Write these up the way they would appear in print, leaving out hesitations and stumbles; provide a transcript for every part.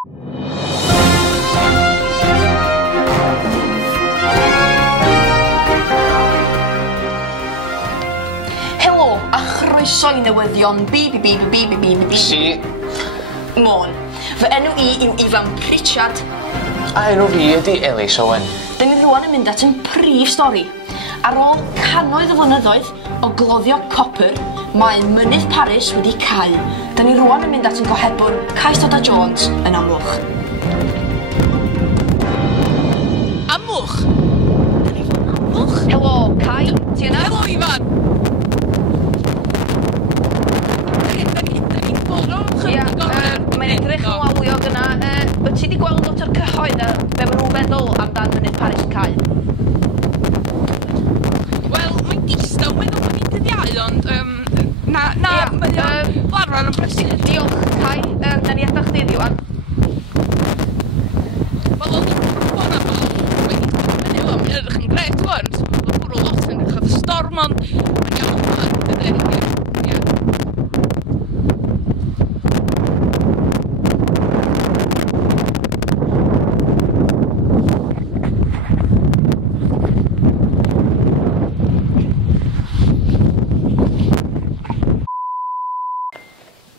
Helo, a chroeso I newyddion Si. Môn. Fy enw I yw ifanc Richard. A enw fi ydi Ynys Môn. Da ni rwan yn mynd at yn prif stori. Ar ôl cannoedd o flynyddoedd o gloddio copr, mae mynydd Paris wedi cau. Da ni rwan yn mynd at yn gohebwr Cais Toda Jones yn Amlwch. Amlwch? Da ni fod yn Amlwch? Helo, Cai, ti yna? Helo, Ifan! Da ni fod o'n Mae'n edrych yn hwyliog yna. Wyt ti wedi gweld Dr Cyhoedd a be maen nhw'n feddwl amdan mynydd Paris yn cau? Wel, mae'n distaw meddwl bod ni'n dyddiau, ond mae o'n larfan yn brysur. Diolch, Cai. Da ni adach chdi ddiwan. Wel, oedd yn bod na fel, mae'n edrych yn gret wan. Mae'n bwrw lot yn edrych oedd y storm, ond mae'n iawn wan, dydy.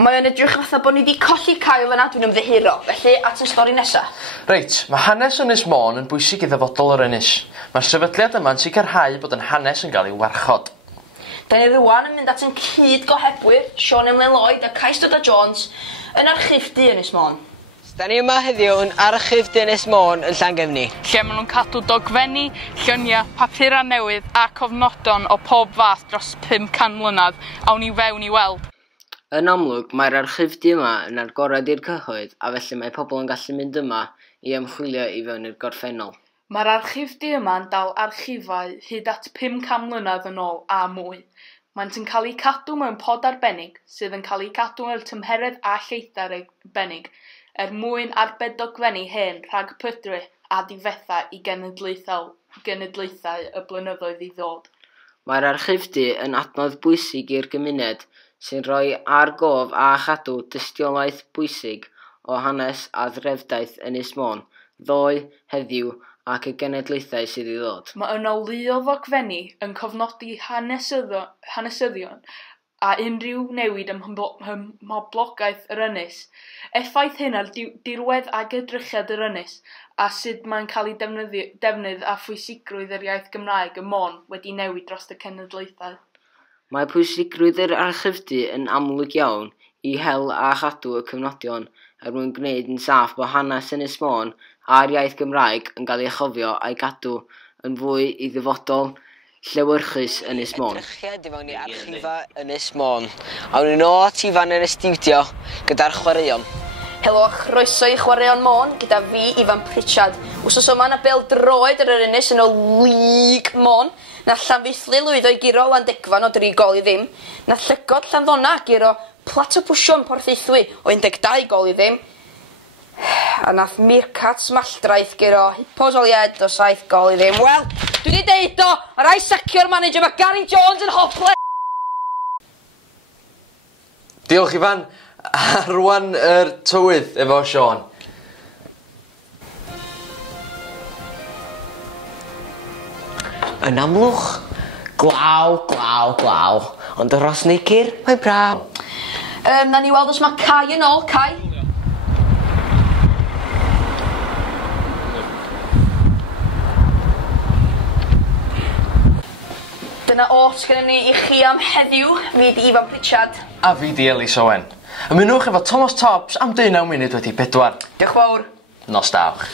Mae'n edrych fatha bod ni wedi colli cael yna, dwi'n ymddihiro, felly at yn stori nesa. Reit, mae hanes Ynys Môn yn bwysig I ddyfodol yr ynys. Mae'r sefydliad yma'n sicrhau bod yn hanes yn cael ei warchod. Da ni rwan yn mynd at yn cyd gohebwyr, Sean Lloyd a Cais Toda Jones yn archifdy Ynys Môn. Da ni yma heddiw yn archifdy Ynys Môn yn Llangefni. Lle maen nhw'n cadw dogfenni, lluniau, papurau newydd a cofnodon o pob fath dros 500 mlynedd, awn I fewn I weld. Yn amlwg, mae'r archifdy yma yn agorad i'r cyhoedd a felly mae pobl yn gallu mynd yma I ymchwilio I fewn i'r gorffennol. Mae'r archifdy yma'n dal archifau hyd at 500 mlynedd yn ôl a mwy. Maent yn cael eu cadw mewn pod arbennig sydd yn cael eu cadw mewn tymheredd a lleithder arbennig mwyn arbed dogfenni hen rhag pydru a difetha I genedlaethau y blynyddoedd I ddod. Mae'r archifdy yn adnodd bwysig i'r gymuned sy'n rhoi ar gof a chadw dystiolaeth bwysig o hanes a ddrefdaeth Ynys Môn, ddoe, heddiw ac y genedlaethau sydd I ddod. Mae yno lu o ddogfenni yn cofnodi hanesyddion a unrhyw newid ym mhoblogaeth yr ynys. Effaith hyn ar dirwedd ag edrychiad yr ynys a sut mae'n cael ei defnydd a phwysigrwydd yr iaith Gymraeg y Môn wedi newid dros y cenedlaethau. Mae pwysigrwydd yr archifdy yn amlwg iawn I hel a chadw y cyfnodion mwyn gwneud yn saff bod hanes Ynys Môn a'r iaith Gymraeg yn cael ei chofio a'i gadw yn fwy I ddyfodol llewyrchus Ynys Môn. Edrychiad I fewn I archifau Ynys Môn. Awn ni nôl at Ifan yn y stiwdio gyda'r chwaraeon. Helo, chroeso I chwaraeon Môn gyda fi, ifanc Richard. Wsos yma na bel droed yr ynys yn o Lig Môn. Na Llanfeithlu lwyddo I giro Landegfan o 3 gol I ddim. Na Llygod Llanddona giro Platopwsion Porthaethwy o 12 gol I ddim. A nath Mircat Smalldraeth giro Hippos-Olied o 7 gol I ddim. Wel, dwi wedi deud o, a rai sacio'r manager, mae Gary Jones yn hople. Diolch Ifan. A rwan yr tywydd efo Sean. Yn amlwch, glaw, glaw, glaw. Ond yr os neicir, mae braf. Na ni weld os mae Cai yn ôl, Cai. Dyna ots gyda ni I chi am heddiw, fi di ifanc Richard. A fi di Ynys Môn. Ymunwch efo Thomas Tops am 19 munud wedi 4. Diolch fawr. Nos dawch.